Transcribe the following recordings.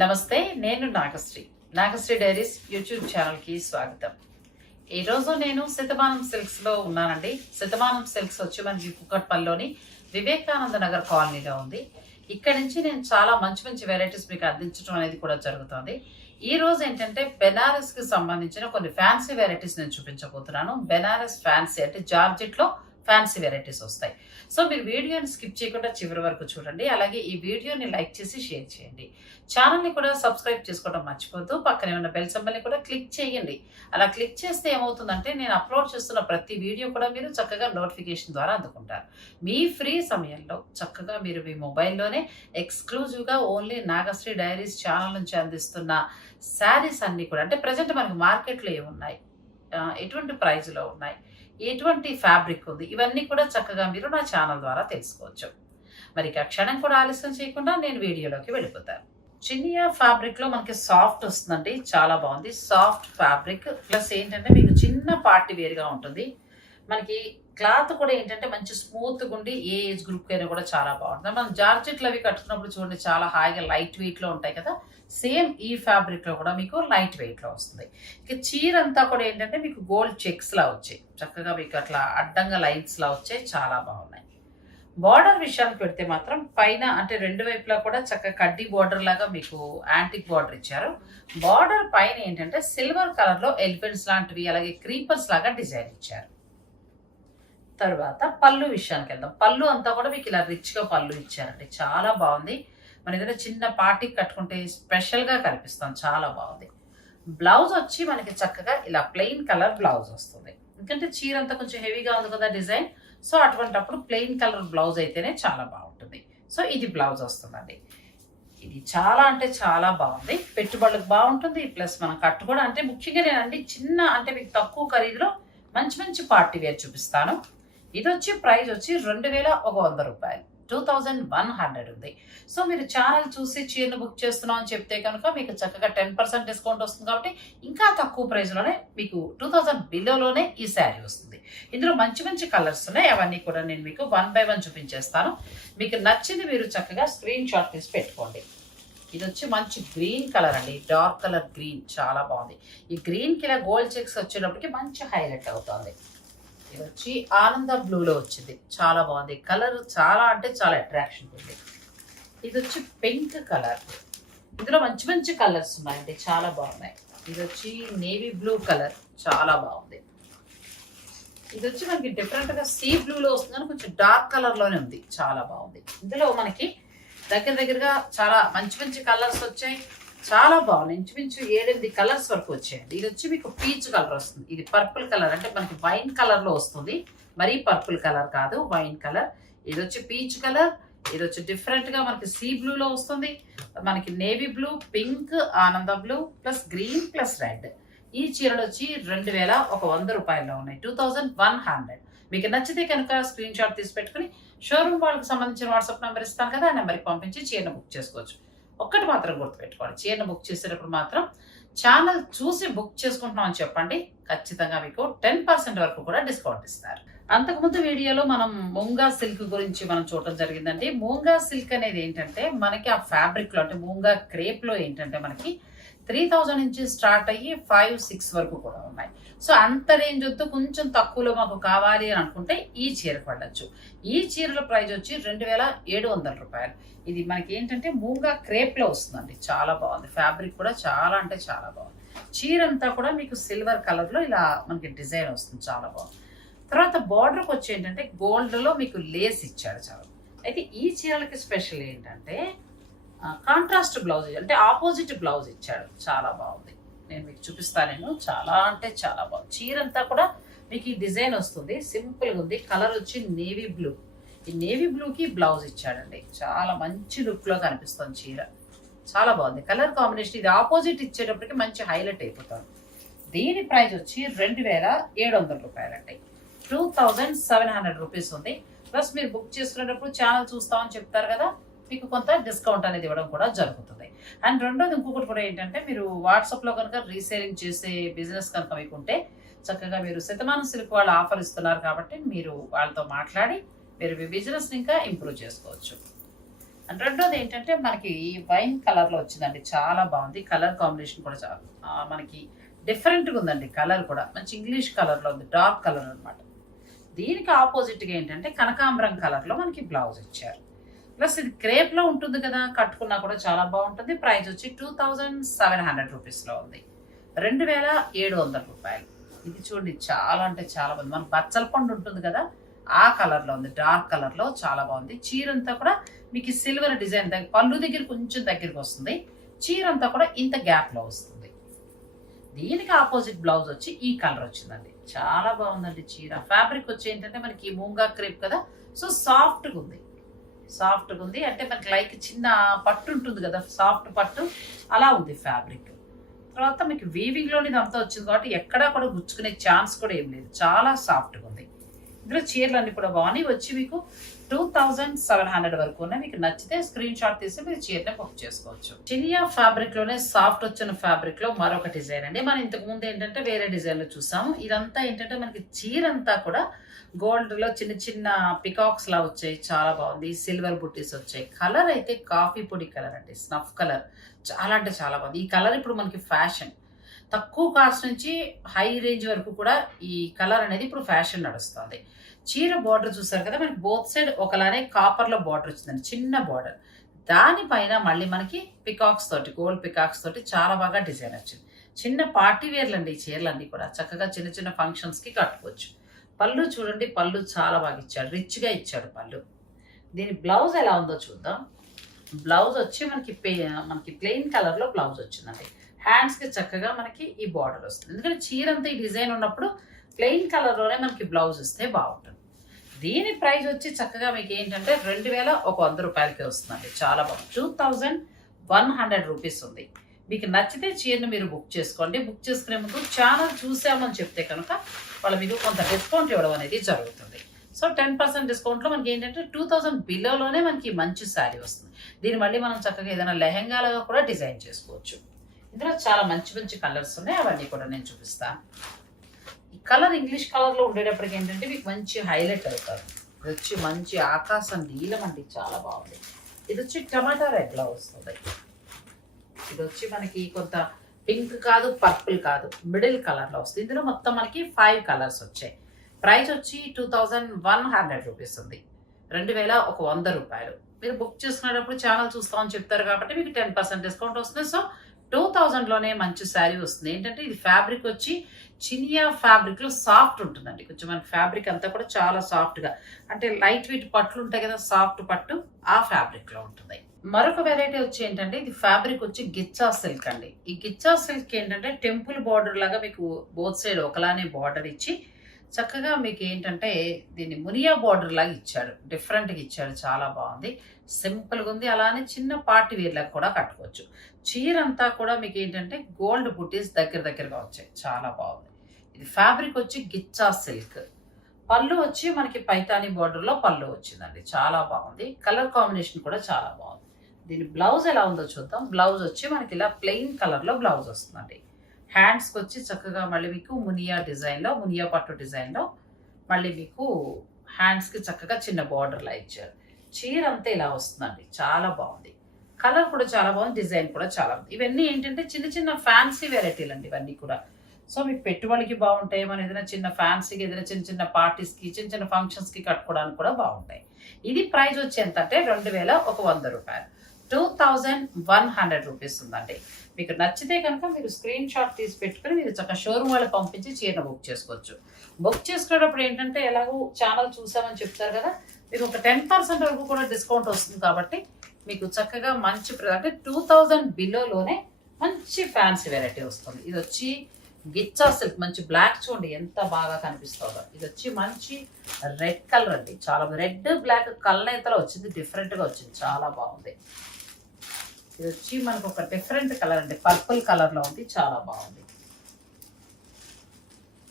నమస్తే నేను Nagasri. Nagasri diaries YouTube ఛానల్కి స్వాగతం. ఈరోజు నేను శతమానం సిల్క్స్లో ఉన్నానండి. శతమానం సిల్క్స్ వచ్చి మనకి కుక్కట్పల్లిలోని వివేకానంద నగర్ కాలనీలో ఉంది. ఇక్కడ నుంచి నేను చాలా మంచి మంచి వెరైటీస్ మీకు అందించడం అనేది కూడా జరుగుతుంది. ఈ రోజు ఏంటంటే బెనారస్కి సంబంధించిన కొన్ని ఫ్యాన్సీ వెరైటీస్ నేను చూపించబోతున్నాను. బెనారస్ ఫ్యాన్సీ అంటే జార్జెట్లో లో ఫ్యాన్సీ వెరైటీస్ వస్తాయి. సో మీరు వీడియోని స్కిప్ చేయకుండా చివరి వరకు చూడండి. అలాగే ఈ వీడియోని లైక్ చేసి షేర్ చేయండి. ఛానల్ని కూడా సబ్స్క్రైబ్ చేసుకోవడం మర్చిపోద్దు పక్కనే ఉన్న బెల్ సింబల్ని కూడా క్లిక్ చేయండి. అలా క్లిక్ చేస్తే ఏమవుతుందంటే నేను అప్లోడ్ చేస్తున్న ప్రతి వీడియో కూడా మీరు చక్కగా నోటిఫికేషన్ ద్వారా అందుకుంటారు. మీ ఫ్రీ సమయంలో చక్కగా మీరు మీ మొబైల్లోనే ఎక్స్క్లూజివ్గా ఓన్లీ నాగశ్రీ డైరీస్ ఛానల్ నుంచి అందిస్తున్న శారీస్ అన్నీ కూడా అంటే ప్రజెంట్ మనకి మార్కెట్లో ఏమున్నాయి? ఎటువంటి ప్రైజ్లో ఉన్నాయి? ఎటువంటి ఫ్యాబ్రిక్ ఉంది? ఇవన్నీ కూడా చక్కగా మీరు నా ఛానల్ ద్వారా తెలుసుకోవచ్చు. మరి ఇక క్షణం కూడా ఆలస్యం చేయకుండా నేను వీడియోలోకి వెళ్ళిపోతాను. చినియా ఫ్యాబ్రిక్లో మనకి సాఫ్ట్ వస్తుందండి. చాలా బాగుంది. Soft fabric. ప్లస్ ఏంటంటే మీకు చిన్న పార్టీ వేర్గా ఉంటుంది. మనకి క్లాత్ కూడా ఏంటంటే మంచి స్మూత్గా ఉండి ఏ ఏజ్ గ్రూప్ అయినా కూడా చాలా బాగుంటుంది. మనం జార్జెట్లు అవి కట్టుకున్నప్పుడు చూడండి చాలా హాయిగా లైట్ వెయిట్లో ఉంటాయి కదా. సేమ్ ఈ ఫ్యాబ్రిక్లో కూడా మీకు లైట్ వెయిట్లో వస్తుంది. ఇక చీర అంతా కూడా ఏంటంటే మీకు గోల్డ్ చెక్స్లా వచ్చాయి. చక్కగా మీకు అట్లా అడ్డంగా లైన్స్లా వచ్చాయి చాలా బాగున్నాయి. బార్డర్ విషయానికి పెడితే మాత్రం పైన అంటే రెండు వైపులా కూడా చక్కగా కడ్డీ బార్డర్ లాగా మీకు యాంటిక్ బార్డర్ ఇచ్చారు. బార్డర్ పైన ఏంటంటే సిల్వర్ కలర్లో ఎలిఫెంట్స్ లాంటివి అలాగే క్రీపర్స్ లాగా డిజైన్ ఇచ్చారు. తర్వాత పళ్ళు విషయానికి వెళ్దాం. పళ్ళు అంతా కూడా మీకు ఇలా రిచ్గా పళ్ళు ఇచ్చారండి. చాలా బాగుంది. మన ఏదైనా చిన్న పార్టీకి కట్టుకుంటే స్పెషల్గా కనిపిస్తాం. చాలా బాగుంది. బ్లౌజ్ వచ్చి మనకి చక్కగా ఇలా ప్లెయిన్ కలర్ బ్లౌజ్ వస్తుంది. ఎందుకంటే చీర అంతా కొంచెం హెవీగా ఉంది కదా డిజైన్ సో అటువంటప్పుడు ప్లెయిన్ కలర్ బ్లౌజ్ అయితేనే చాలా బాగుంటుంది. సో ఇది బ్లౌజ్ వస్తుందండి. ఇది చాలా అంటే చాలా బాగుంది. పెట్టుబడులకు బాగుంటుంది. ప్లస్ మనం కట్టుకోవడం అంటే ముఖ్యంగా నేనండి చిన్న అంటే మీకు తక్కువ ఖరీదులో మంచి మంచి పార్టీ వేర్ చూపిస్తాను. ఇది వచ్చి ప్రైస్ వచ్చి రెండు వేల ఒక వంద రూపాయలు. టూ థౌజండ్ వన్ హండ్రెడ్ ఉంది. సో మీరు ఛానల్ చూసి చీరను బుక్ చేస్తున్నాం అని చెప్తే కనుక మీకు చక్కగా టెన్ పర్సెంట్ డిస్కౌంట్ వస్తుంది కాబట్టి ఇంకా తక్కువ ప్రైస్లోనే మీకు టూ థౌజండ్ బిలోలోనే ఈ శారీ వస్తుంది. ఇందులో మంచి మంచి కలర్స్ ఉన్నాయి. అవన్నీ కూడా నేను మీకు వన్ బై వన్ చూపించేస్తాను. మీకు నచ్చింది మీరు చక్కగా స్క్రీన్ షాట్ తీసి పెట్టుకోండి. ఇది వచ్చి మంచి గ్రీన్ కలర్ అండి. Dark colour green. చాలా బాగుంది. ఈ గ్రీన్కి ఇలా గోల్డ్ చెక్స్ వచ్చేటప్పటికి మంచి హైలైట్ అవుతుంది. ఇది వచ్చి ఆనంద బ్లూలో వచ్చింది. చాలా బాగుంది. కలర్ చాలా అంటే చాలా అట్రాక్షన్ ఉంది. ఇది వచ్చి పింక్ కలర్. ఇందులో మంచి మంచి కలర్స్ ఉన్నాయండి. చాలా బాగున్నాయి. ఇది వచ్చి నేవీ బ్లూ కలర్. చాలా బాగుంది. ఇది వచ్చి మనకి డిఫరెంట్గా సీ బ్లూలో వస్తుందని కొంచెం డార్క్ కలర్లోనే ఉంది. చాలా బాగుంది. ఇందులో మనకి దగ్గర దగ్గరగా చాలా మంచి మంచి కలర్స్ వచ్చాయి. చాలా బాగుంది ఇంచుమించు ఏడెనిమిది కలర్స్ వరకు వచ్చేయండి ఇది వచ్చి మీకు పీచ్ కలర్ వస్తుంది. ఇది పర్పుల్ కలర్ అంటే మనకి వైన్ కలర్లో వస్తుంది. మరీ పర్పుల్ కలర్ కాదు వైన్ కలర్. ఇది వచ్చి పీచ్ కలర్. ఇది వచ్చి డిఫరెంట్గా మనకి సీ బ్లూ లో వస్తుంది. మనకి నేవీ బ్లూ పింక్ ఆనంద blue plus green plus red. ఈ చీరలు వచ్చి రెండు వేల ఒక వంద రూపాయల్లో ఉన్నాయి. Two thousand one hundred. మీకు నచ్చితే కనుక స్క్రీన్ షాట్ తీసి పెట్టుకుని షోరూమ్ వాళ్ళకి సంబంధించిన వాట్సాప్ నెంబర్ ఇస్తాను కదా ఆ నెంబర్కి పంపించి చీరను బుక్ చేసుకోవచ్చు. ఒక్కటి మాత్రం గుర్తుపెట్టుకోండి. చీరను బుక్ చేసేటప్పుడు మాత్రం ఛానల్ చూసి బుక్ చేసుకుంటున్నాం అని చెప్పండి. ఖచ్చితంగా మీకు టెన్ పర్సెంట్ వరకు కూడా డిస్కౌంట్ ఇస్తారు. అంతకుముందు వీడియోలో మనం మూంగా సిల్క్ గురించి మనం చూడటం జరిగిందండి. మూంగా సిల్క్ అనేది ఏంటంటే మనకి ఆ ఫ్యాబ్రిక్లో అంటే మూంగా క్రేప్లో ఏంటంటే మనకి త్రీ థౌజండ్ నుంచి స్టార్ట్ అయ్యి ఫైవ్ సిక్స్ వరకు కూడా ఉన్నాయి. సో అంత రేంజ్ వద్దు కొంచెం తక్కువలో మాకు కావాలి అని అనుకుంటే ఈ చీర పడచ్చు ఈ చీరల ప్రైస్ వచ్చి రెండు వేల ఏడు వందల రూపాయలు. ఇది మనకి ఏంటంటే మూంగా క్రేప్లో వస్తుందండి. చాలా బాగుంది. ఫ్యాబ్రిక్ కూడా చాలా అంటే చాలా బాగుంది. చీర అంతా కూడా మీకు సిల్వర్ కలర్లో ఇలా మనకి డిజైన్ వస్తుంది. చాలా బాగుంది. తర్వాత బార్డర్కి వచ్చి ఏంటంటే గోల్డ్లో మీకు లేస్ ఇచ్చాడు చాలా అయితే ఈ చీరలకి స్పెషల్ ఏంటంటే కాంట్రాస్ట్ బ్లౌజ్ అంటే ఆపోజిట్ బ్లౌజ్ ఇచ్చాడు. చాలా బాగుంది. నేను మీకు చూపిస్తాను చాలా అంటే చాలా బాగుంది. చీర అంతా కూడా మీకు ఈ డిజైన్ వస్తుంది. సింపుల్గా ఉంది. కలర్ వచ్చి నేవీ బ్లూ ఈ నేవీ బ్లూకి బ్లౌజ్ ఇచ్చాడండి. చాలా మంచి లుక్లో కనిపిస్తుంది చీర. చాలా బాగుంది. కలర్ కాంబినేషన్ ఇది ఆపోజిట్ ఇచ్చేటప్పటికి మంచి హైలైట్ అయిపోతుంది దీని ప్రైస్ వచ్చి రెండు వేల ఏడు వందల రూపాయలండి. Two thousand seven hundred rupees ఉంది. ప్లస్ మీరు బుక్ చేసుకునేటప్పుడు ఛానల్ చూస్తామని చెప్తారు కదా. మీకు కొంత డిస్కౌంట్ అనేది ఇవ్వడం కూడా జరుగుతుంది. అండ్ రెండోది ఇంకొకటి కూడా ఏంటంటే మీరు వాట్సాప్లో కనుక రీసేలింగ్ చేసే బిజినెస్ కనుక మీకు ఉంటే చక్కగా మీరు శతమానం సిల్క్ వాళ్ళు ఆఫర్ ఇస్తున్నారు కాబట్టి మీరు వాళ్ళతో మాట్లాడి మీరు మీ బిజినెస్ని ఇంకా ఇంప్రూవ్ చేసుకోవచ్చు. అండ్ రెండోది ఏంటంటే మనకి వైన్ కలర్లో వచ్చిందండి చాలా బాగుంది. కలర్ కాంబినేషన్ కూడా చాలా మనకి డిఫరెంట్గా ఉందండి కలర్ కూడా. మంచి ఇంగ్లీష్ కలర్లో ఉంది డార్క్ కలర్ అనమాట దీనికి ఆపోజిట్గా ఏంటంటే కనకాంబరం కలర్లో మనకి బ్లౌజ్ ఇచ్చారు. ప్లస్ ఇది క్రేప్లో ఉంటుంది కదా కట్టుకున్నా కూడా చాలా బాగుంటుంది. ప్రైస్ వచ్చి టూ థౌజండ్ సెవెన్ హండ్రెడ్ రూపీస్లో ఉంది. రెండు వేల ఏడు వందల రూపాయలు. ఇది చూడండి చాలా అంటే చాలా బాగుంది. మన బచ్చల పండు ఉంటుంది కదా ఆ కలర్లో ఉంది డార్క్ కలర్లో చాలా బాగుంది. చీర అంతా కూడా మీకు సిల్వర్ డిజైన్ దగ్గర పళ్ళు దగ్గర కొంచెం దగ్గరికి వస్తుంది. చీర అంతా కూడా ఇంత గ్యాప్లో వస్తుంది. దీనికి ఆపోజిట్ బ్లౌజ్ వచ్చి ఈ కలర్ వచ్చిందండి. చాలా బాగుందండి చీర. ఫ్యాబ్రిక్ వచ్చి ఏంటంటే మనకి మూంగా క్రేప్ కదా సో సాఫ్ట్గా ఉంది. సాఫ్ట్గా ఉంది. అంటే మనకి లైక్ చిన్న పట్టు ఉంటుంది కదా సాఫ్ట్ పట్టు అలా ఉంది ఫ్యాబ్రిక్. తర్వాత మీకు వీవింగ్లో ఇది అంతా వచ్చింది కాబట్టి ఎక్కడా కూడా గుచ్చుకునే ఛాన్స్ కూడా ఏం లేదు. చాలా సాఫ్ట్గా ఉంది. ఇందులో చీరలు అన్నీ కూడా బాగున్నాయి. వచ్చి మీకు టూ థౌజండ్ సెవెన్ హండ్రెడ్ వరకు ఉన్నాయి మీకు నచ్చితే స్క్రీన్ షాట్ తీసి మీరు చీరని బుక్ చేసుకోవచ్చు. చినియా ఫ్యాబ్రిక్లోనే సాఫ్ట్ వచ్చిన ఫ్యాబ్రిక్లో మరొక డిజైన్ అండి. మనం ఇంతకు ముందు ఏంటంటే వేరే డిజైన్లో చూసాము. ఇదంతా ఏంటంటే మనకి చీర అంతా కూడా గోల్డ్లో చిన్న చిన్న పికాక్స్ లా వచ్చాయి. చాలా బాగుంది. సిల్వర్ బుట్టీస్ వచ్చాయి. కలర్ అయితే కాఫీ పొడి కలర్ అండి. స్నఫ్ కలర్ చాలా అంటే చాలా బాగుంది. ఈ కలర్ ఇప్పుడు మనకి ఫ్యాషన్ తక్కువ కాస్ట్ నుంచి హై రేంజ్ వరకు కూడా ఈ కలర్ అనేది ఇప్పుడు ఫ్యాషన్ నడుస్తుంది. చీర బార్డర్ చూసారు కదా మనకి బోత్ సైడ్ ఒకలానే కాపర్లో బార్డర్ వచ్చిందండి చిన్న బార్డర్ దానిపైన మళ్ళీ మనకి పికాక్స్ తోటి గోల్డ్ పికాక్స్ తోటి చాలా బాగా డిజైన్ వచ్చింది. చిన్న పార్టీ వేర్లు అండి ఈ చీరలు కూడా. చక్కగా చిన్న చిన్న ఫంక్షన్స్కి కట్టుకోవచ్చు. పళ్ళు చూడండి పళ్ళు చాలా బాగా ఇచ్చాడు రిచ్గా ఇచ్చాడు పళ్ళు. దీని బ్లౌజ్ ఎలా ఉందో చూద్దాం. బ్లౌజ్ వచ్చి మనకి పే- మనకి ప్లెయిన్ కలర్లో బ్లౌజ్ వచ్చిందండి. హ్యాండ్స్కి చక్కగా మనకి ఈ బార్డర్ వస్తుంది. ఎందుకంటే చీర అంతా ఈ డిజైన్ ఉన్నప్పుడు ప్లెయిన్ కలర్లోనే మనకి బ్లౌజ్ ఇస్తే బాగుంటుంది. దీని ప్రైస్ వచ్చి చక్కగా మీకు ఏంటంటే రెండు వేల ఒక వంద రూపాయలకి వస్తుందండి. చాలా బాగుంది. Two thousand one hundred rupees ఉంది. మీకు నచ్చితే చీరను మీరు బుక్ చేసుకోండి. బుక్ చేసుకునే ముందు ఛానల్ చూసామని చెప్తే కనుక వాళ్ళు మీకు కొంత డిస్కౌంట్ ఇవ్వడం అనేది జరుగుతుంది. సో టెన్ పర్సెంట్ డిస్కౌంట్లో మనకి ఏంటంటే టూ థౌసండ్ బిలోలోనే మనకి మంచి శారీ వస్తుంది. దీన్ని మళ్ళీ మనం చక్కగా ఏదైనా లెహెంగాలుగా కూడా డిజైన్ చేసుకోవచ్చు. ఇందులో చాలా మంచి మంచి కలర్స్ ఉన్నాయి. అవన్నీ కూడా నేను చూపిస్తాను ఈ కలర్ ఇంగ్లీష్ కలర్లో ఉండేటప్పటికి ఏంటంటే మీకు మంచి హైలైట్ అవుతారు. ఇది వచ్చి మంచి ఆకాశం నీలం అండి చాలా బాగుంది. ఇది వచ్చి టమాటా రెడ్లా వస్తుంది. ఇది వచ్చి మనకి కొంత పింక్ కాదు పర్పుల్ కాదు మిడిల్ కలర్లో వస్తుంది. ఇందులో మొత్తం మనకి ఫైవ్ కలర్స్ వచ్చాయి. ప్రైస్ వచ్చి two thousand one hundred rupees ఉంది. రెండు వేల ఒక వంద రూపాయలు. మీరు బుక్ చేసుకునేటప్పుడు ఛానల్ చూస్తామని చెప్తారు కాబట్టి మీకు టెన్ పర్సెంట్ డిస్కౌంట్ వస్తుంది. సో టూ థౌజండ్లోనే మంచి శారీ వస్తుంది. ఏంటంటే ఇది ఫ్యాబ్రిక్ వచ్చి చినియా ఫ్యాబ్రిక్లో సాఫ్ట్ ఉంటుందండి. కొంచెం మన ఫ్యాబ్రిక్ అంతా కూడా చాలా సాఫ్ట్గా. అంటే లైట్ వెయిట్ పట్లు ఉంటాయి కదా సాఫ్ట్ పట్టు ఆ ఫ్యాబ్రిక్లో ఉంటుంది. మరొక వెరైటీ వచ్చి ఏంటంటే ఇది ఫ్యాబ్రిక్ వచ్చి గిచ్చా సిల్క్ అండి. ఈ గిచ్చా సిల్క్ ఏంటంటే టెంపుల్ బార్డర్ లాగా మీకు బోత్ సైడ్ ఒకలానే బార్డర్ ఇచ్చి చక్కగా మీకు ఏంటంటే దీన్ని మునియా బార్డర్ లాగా ఇచ్చాడు. డిఫరెంట్గా ఇచ్చాడు. చాలా బాగుంది. సింపుల్గా ఉంది. అలానే చిన్న పార్టీ వేర్లకు కూడా కట్టుకోవచ్చు. చీర అంతా కూడా మీకు ఏంటంటే గోల్డ్ బుటీస్ దగ్గర దగ్గరగా వచ్చాయి. చాలా బాగుంది. ఇది ఫ్యాబ్రిక్ వచ్చి గిచ్చా సిల్క్. పళ్ళు వచ్చి మనకి పైతాని బార్డర్లో పళ్ళు వచ్చిందండి. చాలా బాగుంది. కలర్ కాంబినేషన్ కూడా చాలా బాగుంది. దీని బ్లౌజ్ ఎలా ఉందో చూద్దాం. బ్లౌజ్ వచ్చి మనకి ఇలా ప్లెయిన్ కలర్లో బ్లౌజ్ వస్తుందండి. హ్యాండ్స్కి వచ్చి చక్కగా మళ్ళీ మీకు మునియా డిజైన్లో మునియా పట్టు డిజైన్లో మళ్ళీ మీకు హ్యాండ్స్కి చక్కగా చిన్న బార్డర్లా ఇచ్చారు. చీర అంతా ఇలా వస్తుందండి. చాలా బాగుంది. కలర్ కూడా చాలా బాగుంది. డిజైన్ కూడా చాలా బాగుంది. ఇవన్నీ ఏంటంటే చిన్న చిన్న ఫ్యాన్సీ వెరైటీలు అండి ఇవన్నీ కూడా. సో మీకు పెట్టుబడికి బాగుంటాయి. మన ఏదైనా చిన్న ఫ్యాన్సీకి ఏదైనా చిన్న చిన్న పార్టీస్కి చిన్న చిన్న ఫంక్షన్స్కి కట్టుకోవడానికి కూడా బాగుంటాయి. ఇది ప్రైస్ వచ్చి ఎంత అంటే రెండు వేల ఒక వంద రూపాయలు. Two thousand one hundred rupees ఉందండి. మీకు నచ్చితే కనుక మీరు స్క్రీన్ షాట్ తీసి పెట్టుకుని మీరు చక్క షోరూమ్ వాళ్ళకి పంపించి చీరను బుక్ చేసుకోవచ్చు. బుక్ చేసుకునేటప్పుడు ఏంటంటే ఎలాగో ఛానల్ చూసామని చెప్తారు కదా మీకు ఒక టెన్ పర్సెంట్ వరకు కూడా డిస్కౌంట్ వస్తుంది కాబట్టి మీకు చక్కగా మంచి అంటే టూ థౌజండ్ బిలోలోనే మంచి ఫ్యాన్సీ వెరైటీ వస్తుంది. ఇది వచ్చి గిచ్చా సిల్క్ మంచి బ్లాక్ చూడండి ఎంత బాగా కనిపిస్తుందో. ఇది వచ్చి మంచి రెడ్ కలర్ అండి. చాలా రెడ్ బ్లాక్ కలనేతలో వచ్చింది డిఫరెంట్గా వచ్చింది. చాలా బాగుంది. ఇది వచ్చి మనకు ఒక డిఫరెంట్ కలర్ అండి పర్పుల్ కలర్లో ఉంది. చాలా బాగుంది.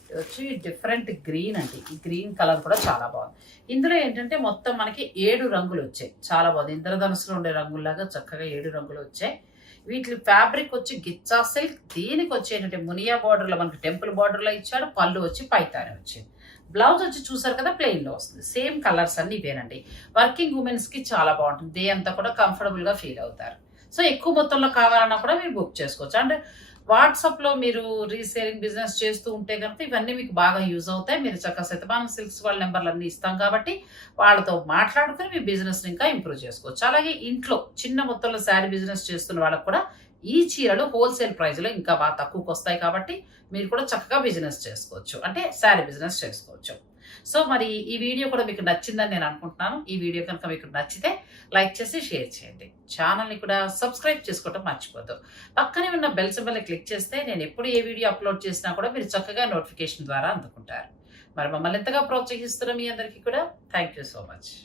ఇది వచ్చి డిఫరెంట్ గ్రీన్ అండి. ఈ గ్రీన్ కలర్ కూడా చాలా బాగుంది. ఇందులో ఏంటంటే మొత్తం మనకి ఏడు రంగులు వచ్చాయి. చాలా బాగుంది. ఇంద్రధనుసులో ఉండే రంగుల్లాగా చక్కగా ఏడు రంగులు వచ్చాయి. వీటి ఫ్యాబ్రిక్ వచ్చి గిచ్చా సిల్క్ దీనికి వచ్చి ఏంటంటే మునియా బార్డర్లో మనకి టెంపుల్ బార్డర్లో ఇచ్చాడు. పళ్ళు వచ్చి పైతానే వచ్చింది బ్లౌజ్ వచ్చి చూసారు కదా ప్లెయిన్లో వస్తుంది. సేమ్ కలర్స్ అన్ని ఇవేనండి. వర్కింగ్ ఉమెన్స్కి చాలా బాగుంటుంది. దే అంతా కూడా కంఫర్టబుల్గా ఫీల్ అవుతారు. సో ఎక్కువ మొత్తంలో కావాలన్నా కూడా మీరు బుక్ చేసుకోవచ్చు. అండ్ వాట్సాప్లో మీరు రీసేలింగ్ బిజినెస్ చేస్తూ ఉంటే కనుక ఇవన్నీ మీకు బాగా యూజ్ అవుతాయి. మీరు చక్కగా శతమానం సిల్క్స్ వాళ్ళ నెంబర్లు అన్ని ఇస్తాం కాబట్టి వాళ్ళతో మాట్లాడుకుని మీ బిజినెస్ ఇంకా ఇంప్రూవ్ చేసుకోవచ్చు. అలాగే ఇంట్లో చిన్న మొత్తంలో శారీ బిజినెస్ చేస్తున్న వాళ్ళకి కూడా ఈ చీరలు హోల్సేల్ ప్రైస్లో ఇంకా బాగా తక్కువకి వస్తాయి కాబట్టి మీరు కూడా చక్కగా బిజినెస్ చేసుకోవచ్చు. అంటే శారీ బిజినెస్ చేసుకోవచ్చు. సో మరి ఈ వీడియో కూడా మీకు నచ్చిందని నేను అనుకుంటున్నాను. ఈ వీడియో కనుక మీకు నచ్చితే లైక్ చేసి షేర్ చేయండి. ఛానల్ని కూడా సబ్స్క్రైబ్ చేసుకోవడం మర్చిపోద్దు. పక్కనే ఉన్న బెల్ సింబల్ని క్లిక్ చేస్తే నేను ఎప్పుడు ఏ వీడియో అప్లోడ్ చేసినా కూడా మీరు చక్కగా నోటిఫికేషన్ ద్వారా అందుకుంటారు. మరి మమ్మల్ని ఎంతగా ప్రోత్సహిస్తున్న మీ అందరికీ కూడా థ్యాంక్ యూ సో మచ్.